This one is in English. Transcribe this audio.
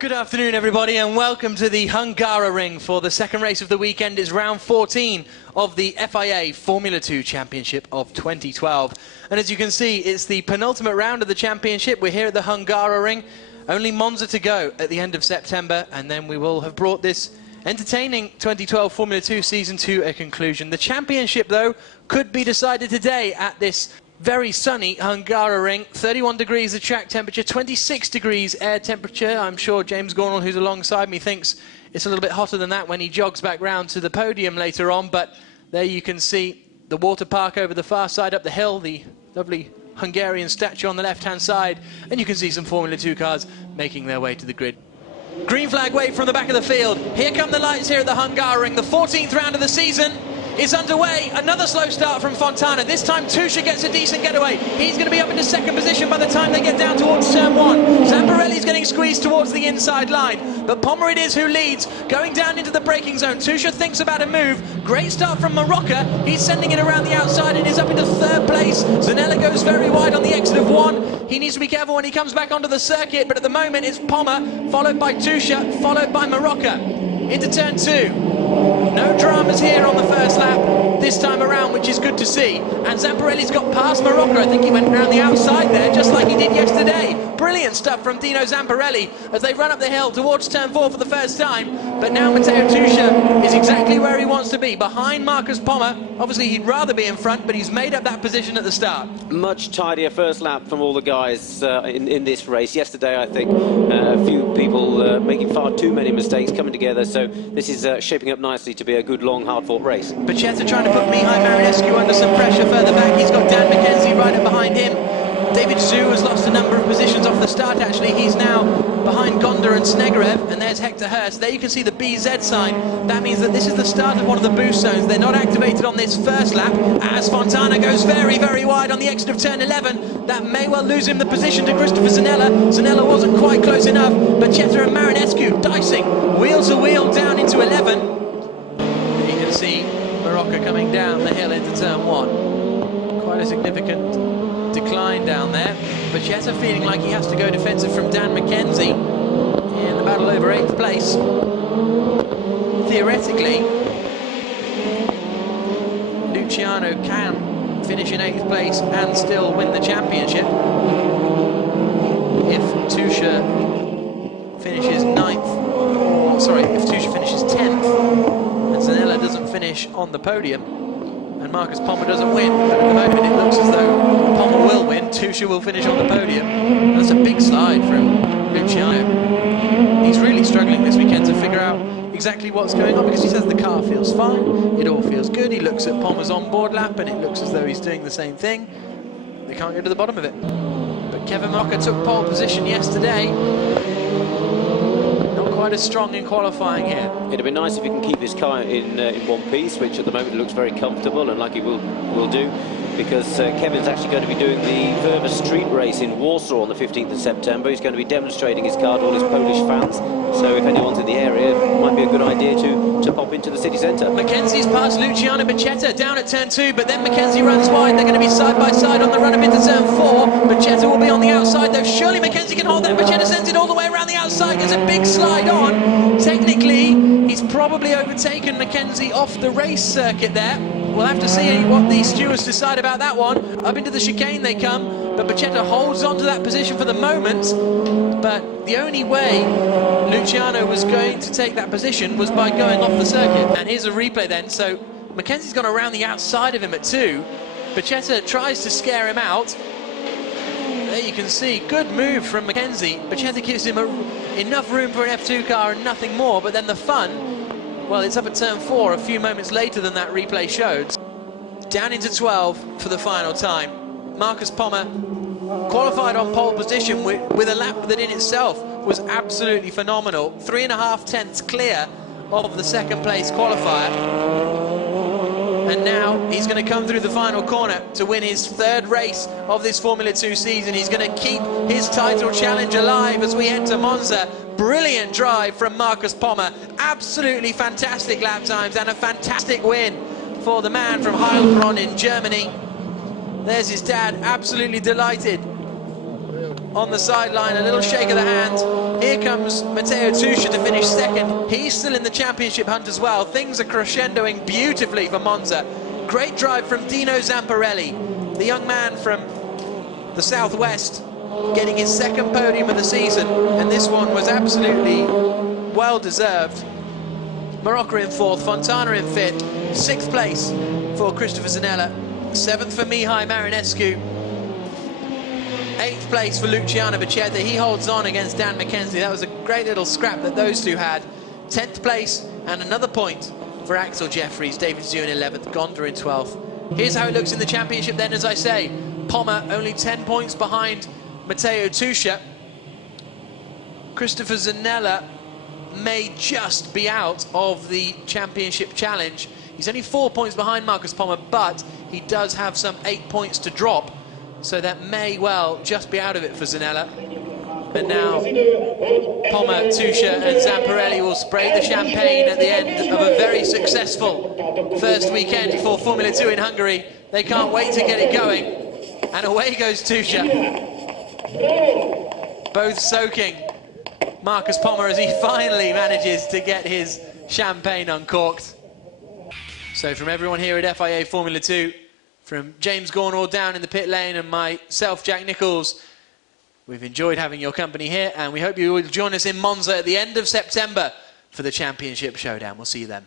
Good afternoon, everybody, and welcome to the Hungaroring for the second race of the weekend. It's round 14 of the FIA Formula 2 Championship of 2012. And as you can see, it's the penultimate round of the championship. We're here at the Hungaroring. Only Monza to go at the end of September, and then we will have brought this entertaining 2012 Formula 2 season to a conclusion. The championship, though, could be decided today at this very sunny Hungaroring. 31 degrees the track temperature, 26 degrees air temperature. I'm sure James Gornall, who's alongside me, thinks it's a little bit hotter than that when he jogs back round to the podium later on. But there you can see the water park over the far side up the hill, the lovely Hungarian statue on the left-hand side, and you can see some Formula 2 cars making their way to the grid. Green flag wave from the back of the field. Here come the lights here at the Hungaroring. The 14th round of the season is underway. Another slow start from Fontana. This time Tuscia gets a decent getaway. He's going to be up into second position by the time they get down towards turn one. Zamparelli's getting squeezed towards the inside line, but Pommer it is who leads, going down into the braking zone. Tuscia thinks about a move. Great start from Marocca. He's sending it around the outside and is up into third place. Zanella goes very wide on the exit of one. He needs to be careful when he comes back onto the circuit, but at the moment it's Pommer, followed by Tuscia, followed by Marocca. Into turn two. No dramas here on the first lap this time around, which is good to see. And Zamparelli's got past Marocca. I think he went around the outside there, just like he did yesterday. Brilliant stuff from Dino Zamparelli as they run up the hill towards turn four for the first time. But now Matteo Tuscia is exactly where he wants to be, behind Marcus Pommer. Obviously, he'd rather be in front, but he's made up that position at the start. Much tidier first lap from all the guys in this race. Yesterday, I think, a few people making far too many mistakes coming together. So this is shaping up nicely to be a good, long, hard-fought race. Bacchetta trying to put Mihai Marinescu under some pressure further back. He's got Dan McKenzie right up behind him. David Zhu has lost a number of positions off the start, actually. He's now behind Gonda and Snegerev, and there's Hector Hurst. There you can see the BZ sign. That means that this is the start of one of the boost zones. They're not activated on this first lap, as Fontana goes very, very wide on the exit of turn 11. That may well lose him the position to Christopher Zanella. Zanella wasn't quite close enough. Bacchetta and Marinescu dicing wheel to wheel down into 11. You can see Marocca coming down the hill into turn one. Quite a significant decline down there. Bacchetta feeling like he has to go defensive from Dan McKenzie in the battle over 8th place. Theoretically, Luciano can finish in 8th place and still win the championship. If Tuscia finishes 9th, if Tuscia finishes 10th, and Zanella doesn't finish on the podium, and Marcus Pommer doesn't win. But at the moment it looks as though Pommer will win, Tuscia will finish on the podium. That's a big slide from Luciano. He's really struggling this weekend to figure out exactly what's going on, because he says the car feels fine, it all feels good. He looks at Pommer's onboard lap and it looks as though he's doing the same thing. They can't get to the bottom of it. But Kevin Marocca took pole position yesterday. Quite as strong in qualifying here. It'd be nice if he can keep his car in one piece, which at the moment looks very comfortable, and like he will do, because Kevin's actually going to be doing the further street race in Warsaw on the 15th of September. He's going to be demonstrating his car to all his Polish fans, so if anyone's in the area, it might be a good idea to pop into the city centre. Mackenzie's past Luciano Bacchetta down at turn 2, but then Mackenzie runs wide. They're going to be side by side on the run up into turn 4. Bacchetta will be on the outside, though. Surely Mackenzie can hold that. Bacchetta sends it all the way around the outside. There's a big slide on. Technically, he's probably overtaken Mackenzie off the race circuit there. We'll have to see what the stewards decide about that one. Up into the chicane they come, but Bacchetta holds on to that position for the moment. But the only way Luciano was going to take that position was by going off the circuit. And here's a replay then. So Mackenzie's gone around the outside of him at 2. Bacchetta tries to scare him out. There you can see, good move from Mackenzie. Bacchetta gives him enough room for an F2 car and nothing more, but then the fun, well, it's up at turn 4 a few moments later than that replay showed. Down into 12 for the final time. Marcus Pommer qualified on pole position with a lap that in itself was absolutely phenomenal. 3.5 tenths clear of the second place qualifier. And now he's going to come through the final corner to win his 3rd race of this Formula 2 season. He's going to keep his title challenge alive as we head to Monza. Brilliant drive from Marcus Pommer. Absolutely fantastic lap times and a fantastic win for the man from Heilbronn in Germany. There's his dad, absolutely delighted. on the sideline, a little shake of the hand. Here comes Matteo Tuscia to finish second. He's still in the championship hunt as well. Things are crescendoing beautifully for Monza. Great drive from Dino Zamparelli, the young man from the southwest, getting his second podium of the season, and this one was absolutely well deserved. Marocca in fourth, Fontana in fifth, sixth place for Christopher Zanella, seventh for Mihai Marinescu, eighth place for Luciano Becchetta. He holds on against Dan McKenzie. That was a great little scrap that those two had. 10th place and another point for Axel Jeffries, David Zhu in 11th, Gonda in 12th. Here's how it looks in the championship then, as I say. Pommer only 10 points behind Matteo Tuscia. Christopher Zanella may just be out of the championship challenge. He's only 4 points behind Marcus Pommer, but he does have some 8 points to drop, so that may well just be out of it for Zanella. But now Pommer, Tuscia and Zamparelli will spray the champagne at the end of a very successful first weekend for Formula 2 in Hungary. They can't wait to get it going, and away goes Tuscia. Both soaking Marcus Pommer as he finally manages to get his champagne uncorked. So from everyone here at FIA Formula 2, from James Gornall down in the pit lane and myself, Jack Nicholls, we've enjoyed having your company here, and we hope you will join us in Monza at the end of September for the Championship Showdown. We'll see you then.